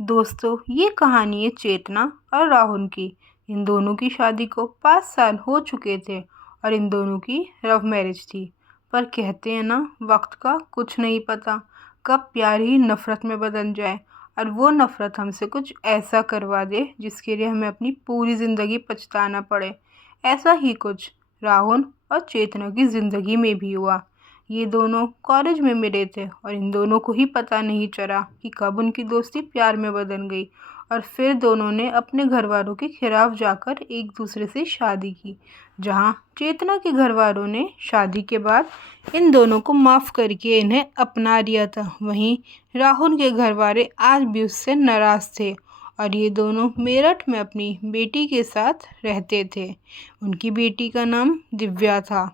दोस्तों, ये कहानी है चेतना और राहुल की। इन दोनों की शादी को 5 साल हो चुके थे और इन दोनों की लव मैरिज थी। पर कहते हैं ना, वक्त का कुछ नहीं पता, कब प्यार ही नफरत में बदल जाए और वो नफरत हमसे कुछ ऐसा करवा दे जिसके लिए हमें अपनी पूरी ज़िंदगी पछताना पड़े। ऐसा ही कुछ राहुल और चेतना की ज़िंदगी में भी हुआ। ये दोनों कॉलेज में मिले थे और इन दोनों को ही पता नहीं चला कि कब उनकी दोस्ती प्यार में बदल गई। और फिर दोनों ने अपने घर वालों के खिलाफ जाकर एक दूसरे से शादी की। जहाँ चेतना के घर वालों ने शादी के बाद इन दोनों को माफ़ करके इन्हें अपना लिया था, वहीं राहुल के घर वाले आज भी उससे नाराज़ थे। और ये दोनों मेरठ में अपनी बेटी के साथ रहते थे। उनकी बेटी का नाम दिव्या था।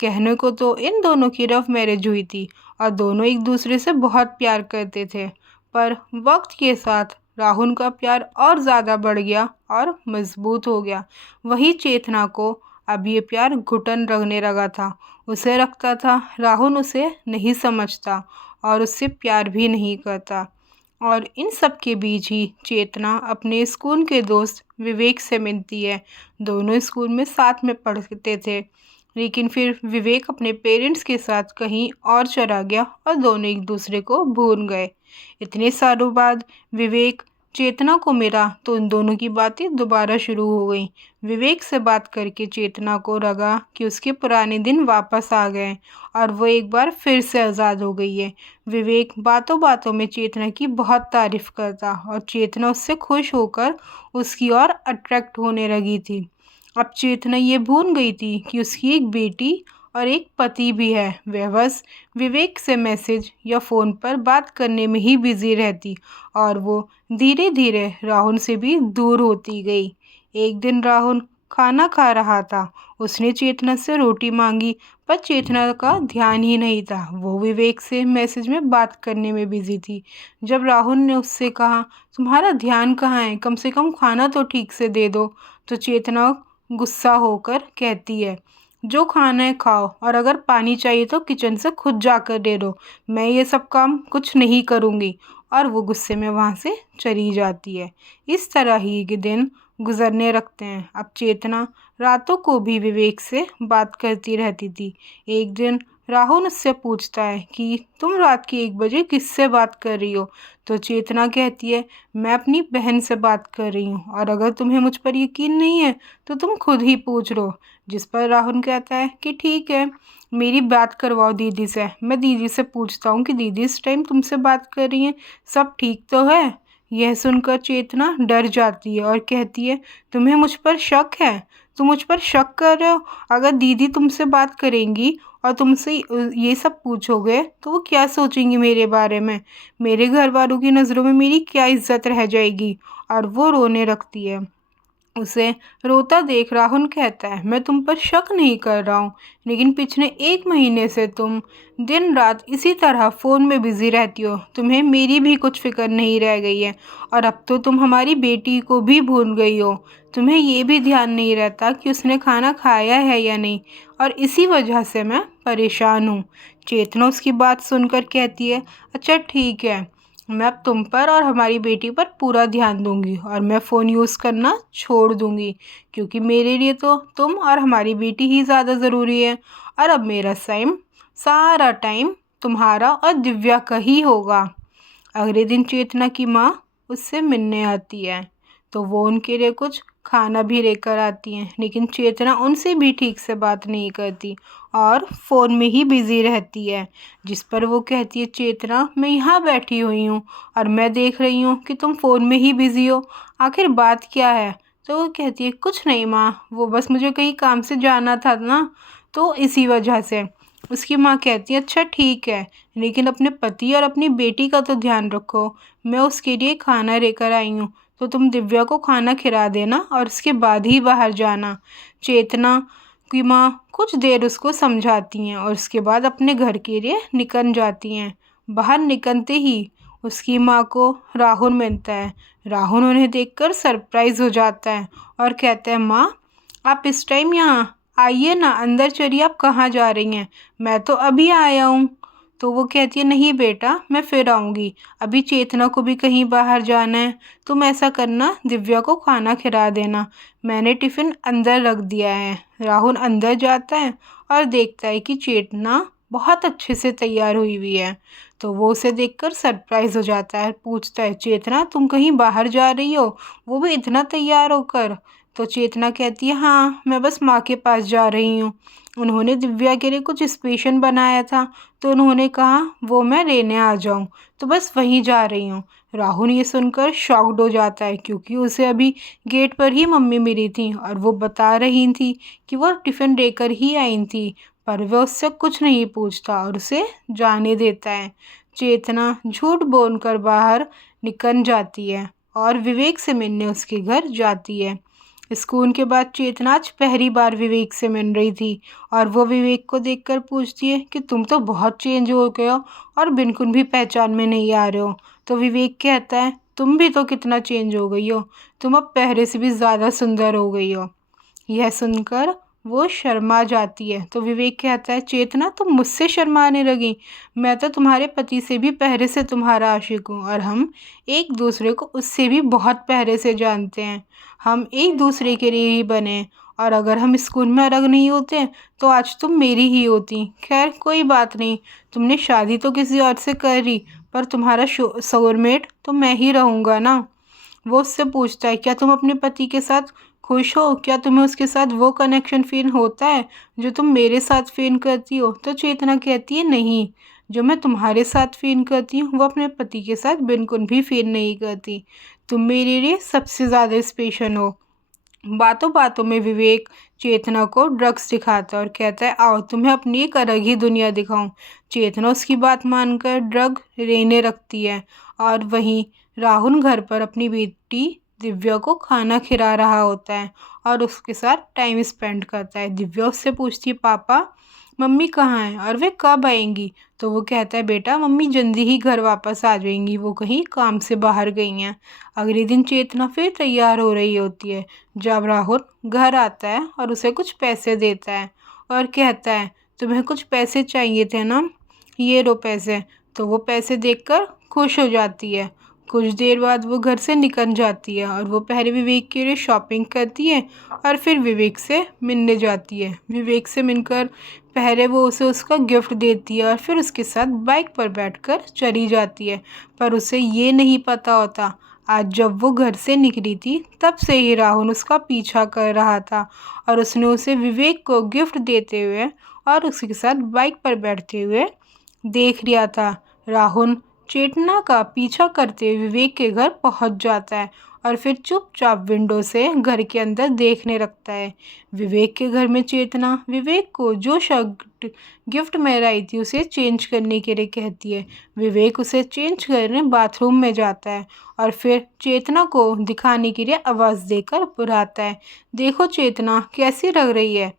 कहने को तो इन दोनों की लव मैरिज हुई थी और दोनों एक दूसरे से बहुत प्यार करते थे। पर वक्त के साथ राहुल का प्यार और ज़्यादा बढ़ गया और मजबूत हो गया। वही चेतना को अब ये प्यार घुटन लगने लगा था। उसे लगता था राहुल उसे नहीं समझता और उससे प्यार भी नहीं करता। और इन सब के बीच ही चेतना अपने स्कूल के दोस्त विवेक से मिलती है। दोनों स्कूल में साथ में पढ़ते थे, लेकिन फिर विवेक अपने पेरेंट्स के साथ कहीं और चला गया और दोनों एक दूसरे को भूल गए। इतने सालों बाद विवेक चेतना को मिला तो उन दोनों की बातें दोबारा शुरू हो गई। विवेक से बात करके चेतना को लगा कि उसके पुराने दिन वापस आ गए और वो एक बार फिर से आज़ाद हो गई है। विवेक बातों बातों में चेतना की बहुत तारीफ करता और चेतना उससे खुश होकर उसकी ओर अट्रैक्ट होने लगी थी। अब चेतना ये भूल गई थी कि उसकी एक बेटी और एक पति भी है। वह बस विवेक से मैसेज या फ़ोन पर बात करने में ही बिजी रहती और वो धीरे धीरे राहुल से भी दूर होती गई। एक दिन राहुल खाना खा रहा था। उसने चेतना से रोटी मांगी, पर चेतना का ध्यान ही नहीं था। वो विवेक से मैसेज में बात करने में बिजी थी। जब राहुल ने उससे कहा, तुम्हारा ध्यान कहाँ है, कम से कम खाना तो ठीक से दे दो, तो चेतना गुस्सा होकर कहती है, जो खाना है खाओ और अगर पानी चाहिए तो किचन से खुद जाकर दे दो, मैं ये सब काम कुछ नहीं करूँगी। और वो गुस्से में वहाँ से चली जाती है। इस तरह ही के दिन गुजरने लगते हैं। अब चेतना रातों को भी विवेक से बात करती रहती थी। एक दिन राहुल उससे पूछता है कि तुम रात के 1 बजे किससे बात कर रही हो? तो चेतना कहती है, मैं अपनी बहन से बात कर रही हूँ और अगर तुम्हें मुझ पर यकीन नहीं है तो तुम खुद ही पूछ लो। जिस पर राहुल कहता है कि ठीक है, मेरी बात करवाओ दीदी से, मैं दीदी से पूछता हूँ कि दीदी इस टाइम तुमसे बात कर रही हैं, सब ठीक तो है? यह सुनकर चेतना डर जाती है और कहती है, तुम्हें मुझ पर शक है? तुम मुझ पर शक कर रहे हो? अगर दीदी तुमसे बात करेंगी और तुमसे ये सब पूछोगे तो वो क्या सोचेंगी मेरे बारे में? मेरे घर वालों की नज़रों में मेरी क्या इज्जत रह जाएगी? और वो रोने लगती है। उसे रोता देख राहुल कहता है, मैं तुम पर शक नहीं कर रहा हूँ, लेकिन पिछले 1 महीने से तुम दिन रात इसी तरह फ़ोन में बिज़ी रहती हो। तुम्हें मेरी भी कुछ फिक्र नहीं रह गई है और अब तो तुम हमारी बेटी को भी भूल गई हो। तुम्हें ये भी ध्यान नहीं रहता कि उसने खाना खाया है या नहीं, और इसी वजह से मैं परेशान हूँ। चेतना उसकी बात सुनकर कहती है, अच्छा ठीक है, मैं अब तुम पर और हमारी बेटी पर पूरा ध्यान दूंगी और मैं फ़ोन यूज़ करना छोड़ दूंगी, क्योंकि मेरे लिए तो तुम और हमारी बेटी ही ज़्यादा ज़रूरी है। और अब मेरा सारा टाइम तुम्हारा और दिव्या का ही होगा। अगले दिन चेतना की माँ उससे मिलने आती है तो वो उनके लिए कुछ खाना भी लेकर आती हैं, लेकिन चेतना उनसे भी ठीक से बात नहीं करती और फ़ोन में ही बिज़ी रहती है। जिस पर वो कहती है, चेतना मैं यहाँ बैठी हुई हूँ और मैं देख रही हूँ कि तुम फ़ोन में ही बिज़ी हो, आखिर बात क्या है? तो वो कहती है, कुछ नहीं माँ, वो बस मुझे कहीं काम से जाना था ना, तो इसी वजह से। उसकी माँ कहती है, अच्छा ठीक है, लेकिन अपने पति और अपनी बेटी का तो ध्यान रखो, मैं उसके लिए खाना लेकर आई हूँ, तो तुम दिव्या को खाना खिला देना और उसके बाद ही बाहर जाना। चेतना की माँ कुछ देर उसको समझाती हैं और उसके बाद अपने घर के लिए निकल जाती हैं। बाहर निकलते ही उसकी माँ को राहुल मिलता है। राहुल उन्हें देखकर सरप्राइज़ हो जाता है और कहता है, माँ आप इस टाइम यहाँ आइए ना, अंदर चलिए, आप कहाँ जा रही हैं? मैं तो अभी आया हूँ। तो वो कहती है नहीं बेटा मैं फिर आऊँगी, अभी चेतना को भी कहीं बाहर जाना है। तुम ऐसा करना दिव्या को खाना खिला देना, मैंने टिफ़िन अंदर रख दिया है। राहुल अंदर जाता है और देखता है कि चेतना बहुत अच्छे से तैयार हुई हुई है। तो वो उसे देखकर सरप्राइज़ हो जाता है, पूछता है चेतना तुम कहीं बाहर जा रही हो, वो भी इतना तैयार होकर। तो चेतना कहती है हाँ मैं बस माँ के पास जा रही हूँ, उन्होंने दिव्या के लिए कुछ स्पेशल बनाया था, तो उन्होंने कहा वो मैं लेने आ जाऊँ, तो बस वहीं जा रही हूँ। राहुल ये सुनकर शॉक्ड हो जाता है क्योंकि उसे अभी गेट पर ही मम्मी मिली थी और वो बता रही थी कि वो टिफ़िन लेकर ही आई थी, पर वह उससे कुछ नहीं पूछता और उसे जाने देता है। चेतना झूठ बोलकर बाहर निकल जाती है और विवेक से मिलने उसके घर जाती है। स्कूल के बाद चेतना आज पहली बार विवेक से मिल रही थी और वो विवेक को देखकर पूछती है कि तुम तो बहुत चेंज हो गए हो और बिल्कुल भी पहचान में नहीं आ रहे हो। तो विवेक कहता है तुम भी तो कितना चेंज हो गई हो, तुम अब पहले से भी ज़्यादा सुंदर हो गई हो। यह सुनकर वो शर्मा जाती है। तो विवेक कहता है चेतना तुम मुझसे शर्माने लगी, मैं तो तुम्हारे पति से भी पहले से तुम्हारा आशिक हूँ और हम एक दूसरे को उससे भी बहुत पहले से जानते हैं, हम एक दूसरे के लिए ही बने, और अगर हम स्कूल में अलग नहीं होते तो आज तुम मेरी ही होती। खैर कोई बात नहीं, तुमने शादी तो किसी और से कर ली, पर तुम्हारा सोलमेट तो मैं ही रहूँगा ना। वो उससे पूछता है क्या तुम अपने पति के साथ खुश हो, क्या तुम्हें उसके साथ वो कनेक्शन फील होता है जो तुम मेरे साथ फील करती हो। तो चेतना कहती है नहीं, जो मैं तुम्हारे साथ फील करती हूँ वो अपने पति के साथ बिल्कुल भी फील नहीं करती, तुम मेरे लिए सबसे ज़्यादा स्पेशल हो। बातों बातों में विवेक चेतना को ड्रग्स दिखाता है और कहता है आओ तुम्हें अपनी एक अलग ही दुनिया दिखाऊं। चेतना उसकी बात मानकर ड्रग लेने रखती है और वहीं राहुल घर पर अपनी बेटी दिव्या को खाना खिला रहा होता है और उसके साथ टाइम स्पेंड करता है। दिव्या उससे पूछती है पापा मम्मी कहाँ हैं और वे कब आएंगी। तो वो कहता है बेटा मम्मी जल्दी ही घर वापस आ जाएंगी, वो कहीं काम से बाहर गई हैं। अगले दिन चेतना फिर तैयार हो रही होती है जब राहुल घर आता है और उसे कुछ पैसे देता है और कहता है तुम्हें कुछ पैसे चाहिए थे ना, ये लो पैसे। तो वो पैसे देखकर खुश हो जाती है। कुछ देर बाद वो घर से निकल जाती है और वो पहले विवेक के लिए शॉपिंग करती है और फिर विवेक से मिलने जाती है। विवेक से मिलकर पहले वो उसे उसका गिफ्ट देती है और फिर उसके साथ बाइक पर बैठकर चली जाती है, पर उसे ये नहीं पता होता आज जब वो घर से निकली थी तब से ही राहुल उसका पीछा कर रहा था और उसने उसे विवेक को गिफ्ट देते हुए और उसके साथ बाइक पर बैठते हुए देख लिया था। राहुल चेतना का पीछा करते हुए विवेक के घर पहुंच जाता है और फिर चुपचाप विंडो से घर के अंदर देखने लगता है। विवेक के घर में चेतना विवेक को जो शर्ट गिफ्ट में आई थी उसे चेंज करने के लिए कहती है। विवेक उसे चेंज करने बाथरूम में जाता है और फिर चेतना को दिखाने के लिए आवाज़ देकर बुलाता है देखो चेतना कैसी लग रही है।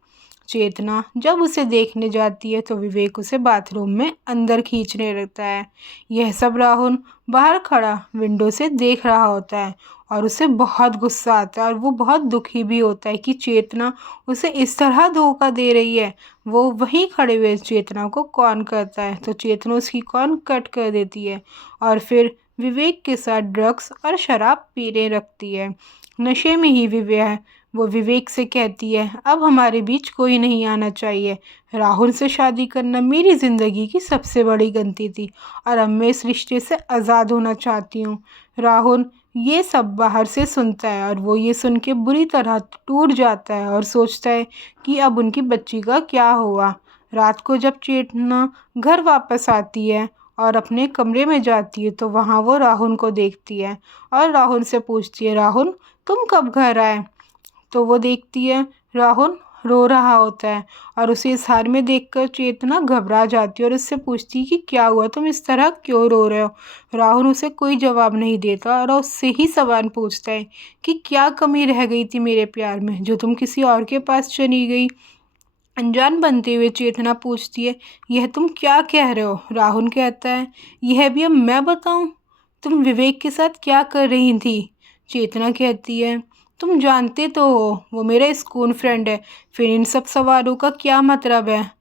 चेतना जब उसे देखने जाती है तो विवेक उसे बाथरूम में अंदर खींचने लगता है। यह सब राहुल बाहर खड़ा विंडो से देख रहा होता है और उसे बहुत गुस्सा आता है और वो बहुत दुखी भी होता है कि चेतना उसे इस तरह धोखा दे रही है। वो वहीं खड़े हुए चेतना को कॉल करता है तो चेतना उसकी कॉल कट कर देती है और फिर विवेक के साथ ड्रग्स और शराब पीने लगती है। नशे में ही विवेक वो विवेक से कहती है अब हमारे बीच कोई नहीं आना चाहिए, राहुल से शादी करना मेरी ज़िंदगी की सबसे बड़ी गलती थी और अब मैं इस रिश्ते से आज़ाद होना चाहती हूँ। राहुल ये सब बाहर से सुनता है और वो ये सुन के बुरी तरह टूट जाता है और सोचता है कि अब उनकी बच्ची का क्या हुआ। रात को जब चेतना घर वापस आती है और अपने कमरे में जाती है तो वहाँ वो राहुल को देखती है और राहुल से पूछती है राहुल तुम कब घर आए। तो वो देखती है राहुल रो रहा होता है और उसे इस हार में देखकर चेतना घबरा जाती है और उससे पूछती है कि क्या हुआ, तुम इस तरह क्यों रो रहे हो। राहुल उसे कोई जवाब नहीं देता और उससे ही सवाल पूछता है कि क्या कमी रह गई थी मेरे प्यार में जो तुम किसी और के पास चली गई। अनजान बनते हुए चेतना पूछती है यह तुम क्या कह रहे हो। राहुल कहता है यह भी अब मैं बताऊं, तुम विवेक के साथ क्या कर रही थी। चेतना कहती है तुम जानते तो हो वो मेरा स्कूल फ्रेंड है, फिर इन सब सवालों का क्या मतलब है।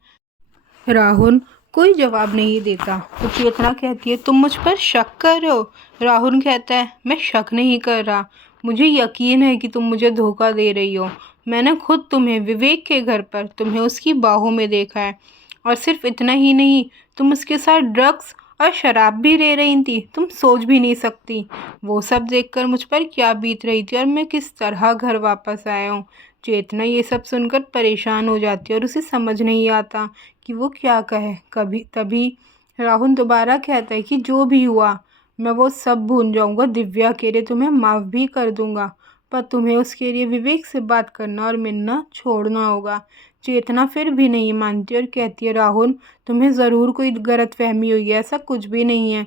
राहुल कोई जवाब नहीं देता। तो चेतना कहती है, तुम मुझ पर शक कर रहे हो? राहुल कहता है, मैं शक नहीं कर रहा, मुझे यकीन है कि तुम मुझे धोखा दे रही हो। मैंने खुद तुम्हें विवेक के घर पर, तुम्हें उसकी बाहों में देखा है। और सिर्फ इतना ही नहीं, तुम उसके साथ ड्रग्स और शराब भी ले रही थी। तुम सोच भी नहीं सकती वो सब देखकर मुझ पर क्या बीत रही थी और मैं किस तरह घर वापस आया हूँ। चेतना ये सब सुनकर परेशान हो जाती है और उसे समझ नहीं आता कि वो क्या कहे। कभी तभी राहुल दोबारा कहता है कि जो भी हुआ मैं वो सब भूल जाऊंगा, दिव्या के लिए तुम्हें माफ़ भी कर दूंगा, पर तुम्हें उसके लिए विवेक से बात करना और मिलना छोड़ना होगा। चेतना फिर भी नहीं मानती और कहती है, राहुल तुम्हें ज़रूर कोई गलतफहमी हुई है, ऐसा कुछ भी नहीं है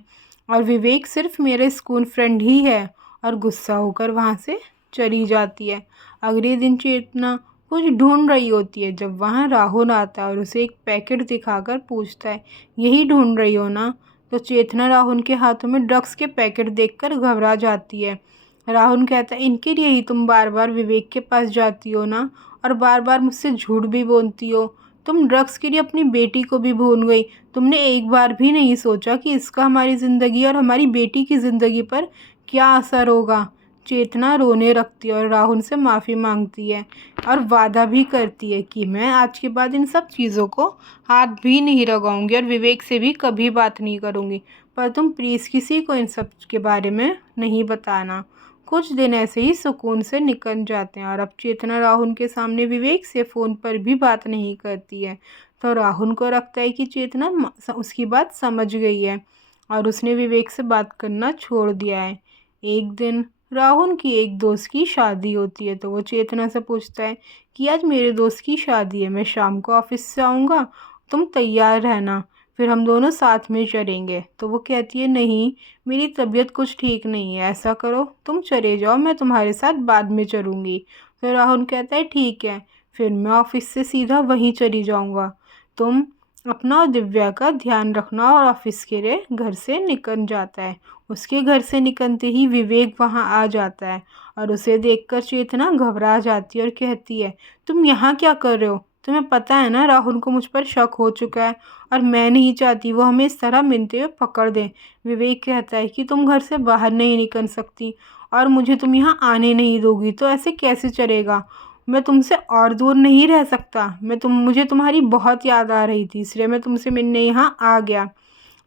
और विवेक सिर्फ मेरे स्कूल फ्रेंड ही है। और गुस्सा होकर वहाँ से चली जाती है। अगले दिन चेतना कुछ ढूंढ रही होती है जब वहाँ राहुल आता है और उसे एक पैकेट दिखाकर पूछता है, यही ढूंढ रही हो ना? तो चेतना राहुल के हाथों में ड्रग्स के पैकेट देखकर घबरा जाती है। राहुल कहता है, इनके लिए ही तुम बार बार विवेक के पास जाती हो ना, और बार बार मुझसे झूठ भी बोलती हो। तुम ड्रग्स के लिए अपनी बेटी को भी भूल गई। तुमने एक बार भी नहीं सोचा कि इसका हमारी ज़िंदगी और हमारी बेटी की ज़िंदगी पर क्या असर होगा। चेतना रोने लगती है और राहुल से माफ़ी मांगती है और वादा भी करती है कि मैं आज के बाद इन सब चीज़ों को हाथ भी नहीं लगाऊंगी और विवेक से भी कभी बात नहीं करूंगी, पर तुम प्लीज़ किसी को इन सब के बारे में नहीं बताना। कुछ दिन ऐसे ही सुकून से निकल जाते हैं और अब चेतना राहुल के सामने विवेक से फ़ोन पर भी बात नहीं करती है। तो राहुल को लगता है कि चेतना उसकी बात समझ गई है और उसने विवेक से बात करना छोड़ दिया है। एक दिन राहुल की एक दोस्त की शादी होती है, तो वो चेतना से पूछता है कि आज मेरे दोस्त की शादी है, मैं शाम को ऑफिस से आऊँगा, तुम तैयार रहना, फिर हम दोनों साथ में चलेंगे। तो वो कहती है, नहीं मेरी तबीयत कुछ ठीक नहीं है, ऐसा करो तुम चले जाओ, मैं तुम्हारे साथ बाद में चलूँगी। तो राहुल कहता है, ठीक है, फिर मैं ऑफिस से सीधा वहीं चली जाऊँगा, तुम अपना और दिव्या का ध्यान रखना। और ऑफिस के लिए घर से निकल जाता है। उसके घर से निकलते ही विवेक वहाँ आ जाता है और उसे देखकर चेतना घबरा जाती है और कहती है, तुम यहाँ क्या कर रहे हो? तुम्हें पता है ना राहुल को मुझ पर शक हो चुका है और मैं नहीं चाहती वो हमें इस तरह मिलते हुए पकड़ दें। विवेक कहता है कि तुम घर से बाहर नहीं निकल सकती और मुझे तुम यहाँ आने नहीं दोगी, तो ऐसे कैसे चलेगा? मैं तुमसे और दूर नहीं रह सकता। मुझे तुम्हारी बहुत याद आ रही थी, इसलिए मैं तुमसे मिलने यहाँ आ गया।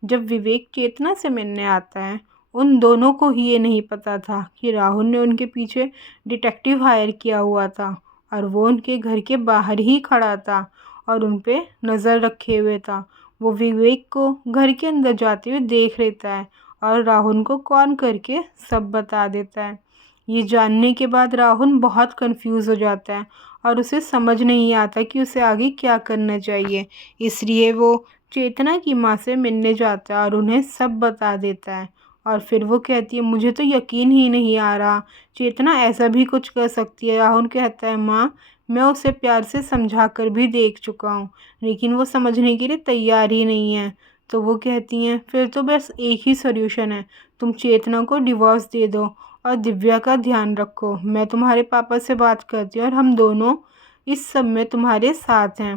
जब विवेक चेतना से मिलने आता है, उन दोनों को ही ये नहीं पता था कि राहुल ने उनके पीछे डिटेक्टिव हायर किया हुआ था और वो उनके घर के बाहर ही खड़ा था और उन पे नज़र रखे हुए था। वो विवेक को घर के अंदर जाते हुए देख लेता है और राहुल को कॉल करके सब बता देता है। ये जानने के बाद राहुल बहुत कंफ्यूज हो जाता है और उसे समझ नहीं आता कि उसे आगे क्या करना चाहिए। इसलिए वो चेतना की माँ से मिलने जाता है और उन्हें सब बता देता है। और फिर वो कहती है, मुझे तो यकीन ही नहीं आ रहा चेतना ऐसा भी कुछ कर सकती है। राहुल कहता है, माँ मैं उसे प्यार से समझा कर भी देख चुका हूँ, लेकिन वो समझने के लिए तैयार ही नहीं है। तो वो कहती हैं, फिर तो बस एक ही सोल्यूशन है, तुम चेतना को डिवोर्स दे दो और दिव्या का ध्यान रखो। मैं तुम्हारे पापा से बात करती हूँ और हम दोनों इस सब में तुम्हारे साथ हैं।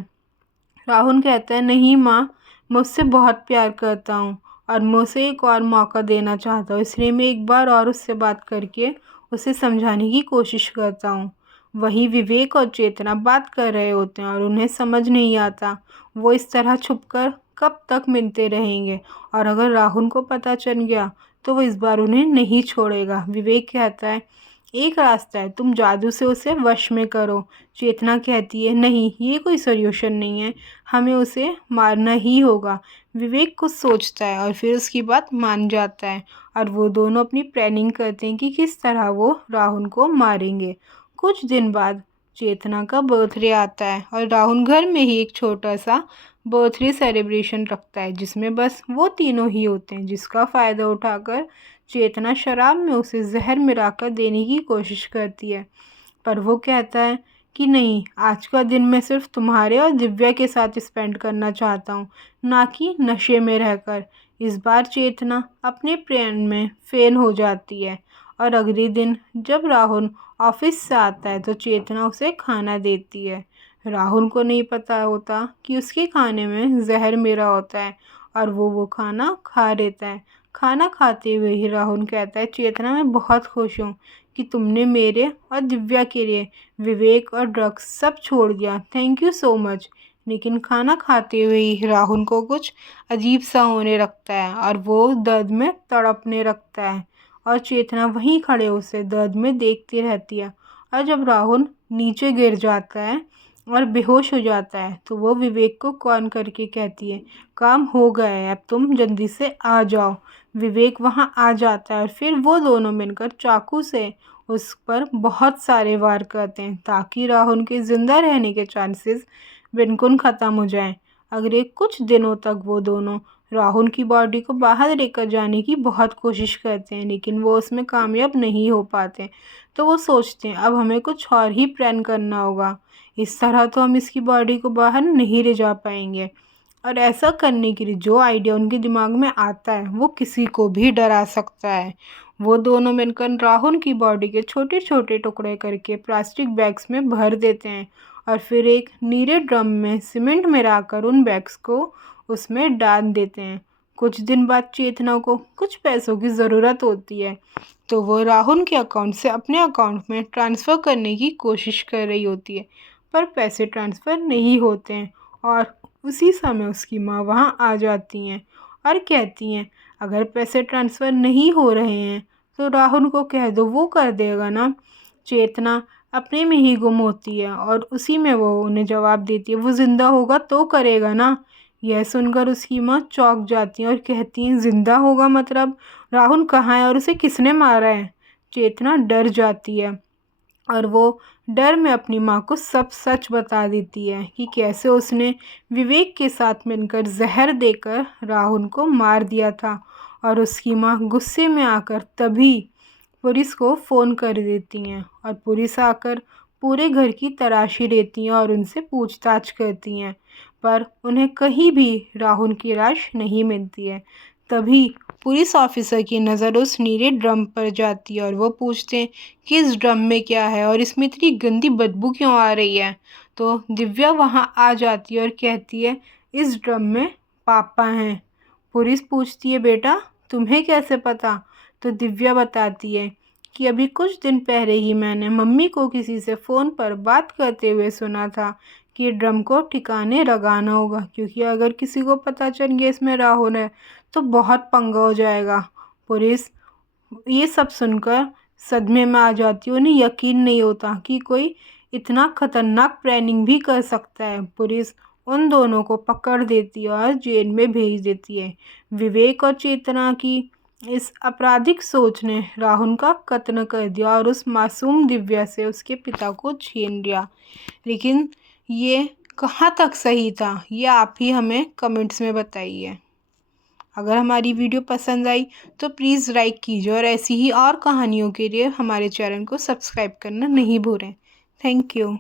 राहुल कहता है, नहीं माँ, मैं उससे बहुत प्यार करता हूँ और मैं उसे एक और मौका देना चाहता हूँ, इसलिए मैं एक बार और उससे बात करके उसे समझाने की कोशिश करता हूँ। वहीं विवेक और चेतना बात कर रहे होते हैं और उन्हें समझ नहीं आता वो इस तरह छुपकर कब तक मिलते रहेंगे, और अगर राहुल को पता चल गया तो वो इस बार उन्हें नहीं छोड़ेगा। विवेक कहता है, एक रास्ता है, तुम जादू से उसे वश में करो। चेतना कहती है, नहीं ये कोई सोल्यूशन नहीं है, हमें उसे मारना ही होगा। विवेक कुछ सोचता है और फिर उसकी बात मान जाता है और वो दोनों अपनी प्लानिंग करते हैं कि किस तरह वो राहुल को मारेंगे। कुछ दिन बाद चेतना का बर्थडे आता है और राहुल घर में ही एक छोटा सा बर्थडे सेलिब्रेशन रखता है जिसमें बस वो तीनों ही होते हैं, जिसका फ़ायदा उठाकर चेतना शराब में उसे जहर मिलाकर देने की कोशिश करती है। पर वो कहता है कि नहीं, आज का दिन मैं सिर्फ तुम्हारे और दिव्या के साथ स्पेंड करना चाहता हूँ, ना कि नशे में रहकर। इस बार चेतना अपने प्लान में फेल हो जाती है और अगले दिन जब राहुल ऑफिस से आता है तो चेतना उसे खाना देती है। राहुल को नहीं पता होता कि उसके खाने में जहर मेरा होता है और वो खाना खा लेता है। खाना खाते हुए ही राहुल कहता है, चेतना मैं बहुत खुश हूँ कि तुमने मेरे और दिव्या के लिए विवेक और ड्रग्स सब छोड़ दिया, थैंक यू सो मच। लेकिन खाना खाते हुए ही राहुल को कुछ अजीब सा होने लगता है और वो दर्द में तड़पने लगता है और चेतना वहीं खड़े उसे दर्द में देखती रहती है। और जब राहुल नीचे गिर जाता है और बेहोश हो जाता है तो वो विवेक को कॉल करके कहती है, काम हो गया है, अब तुम जल्दी से आ जाओ। विवेक वहाँ आ जाता है और फिर वो दोनों मिलकर चाकू से उस पर बहुत सारे वार करते हैं ताकि राहुल के ज़िंदा रहने के चांसेस बिल्कुल ख़त्म हो जाएं। अगले कुछ दिनों तक वो दोनों राहुल की बॉडी को बाहर लेकर जाने की बहुत कोशिश करते हैं लेकिन वो उसमें कामयाब नहीं हो पाते। तो वो सोचते हैं अब हमें कुछ और ही प्लान करना होगा, इस तरह तो हम इसकी बॉडी को बाहर नहीं ले जा पाएंगे। और ऐसा करने के लिए जो आइडिया उनके दिमाग में आता है वो किसी को भी डरा सकता है। वो दोनों मिलकर राहुल की बॉडी के छोटे छोटे टुकड़े करके प्लास्टिक बैग्स में भर देते हैं और फिर एक नीले ड्रम में सीमेंट मिलाकर उन बैग्स को उसमें डाल देते हैं। कुछ दिन बाद चेतना को कुछ पैसों की ज़रूरत होती है तो वो राहुल के अकाउंट से अपने अकाउंट में ट्रांसफ़र करने की कोशिश कर रही होती है पर पैसे ट्रांसफ़र नहीं होते हैं। और उसी समय उसकी माँ वहाँ आ जाती हैं और कहती हैं, अगर पैसे ट्रांसफ़र नहीं हो रहे हैं तो राहुल को कह दो, वो कर देगा ना। चेतना अपने में ही गुम होती है और उसी में वो उन्हें जवाब देती है, वो ज़िंदा होगा तो करेगा ना। यह सुनकर उसकी माँ चौंक जाती है और कहती हैं, ज़िंदा होगा मतलब? राहुल कहाँ है और उसे किसने मारा है? चेतना डर जाती है और वो डर में अपनी माँ को सब सच बता देती है कि कैसे उसने विवेक के साथ मिलकर जहर देकर राहुल को मार दिया था। और उसकी माँ गुस्से में आकर तभी पुलिस को फ़ोन कर देती हैं और पुलिस आकर पूरे घर की तलाशी लेती हैं और उनसे पूछताछ करती हैं पर उन्हें कहीं भी राहुल की लाश नहीं मिलती है। तभी पुलिस ऑफिसर की नज़र उस नीले ड्रम पर जाती है और वो पूछते हैं कि इस ड्रम में क्या है और इसमें इतनी गंदी बदबू क्यों आ रही है। तो दिव्या वहाँ आ जाती है और कहती है, इस ड्रम में पापा हैं। पुलिस पूछती है, बेटा तुम्हें कैसे पता? तो दिव्या बताती है कि अभी कुछ दिन पहले ही मैंने मम्मी को किसी से फ़ोन पर बात करते हुए सुना था कि ड्रम को ठिकाने लगाना होगा क्योंकि अगर किसी को पता चल गया इसमें राहुल है तो बहुत पंगा हो जाएगा। पुलिस ये सब सुनकर सदमे में आ जाती है, उन्हें यकीन नहीं होता कि कोई इतना खतरनाक प्लानिंग भी कर सकता है। पुलिस उन दोनों को पकड़ देती है और जेल में भेज देती है। विवेक और चेतना की इस आपराधिक सोच ने राहुल का कत्ल कर दिया और उस मासूम दिव्या से उसके पिता को छीन लिया। लेकिन ये कहाँ तक सही था ये आप ही हमें कमेंट्स में बताइए। अगर हमारी वीडियो पसंद आई तो प्लीज़ लाइक कीजिए और ऐसी ही और कहानियों के लिए हमारे चैनल को सब्सक्राइब करना नहीं भूलें। Thank you.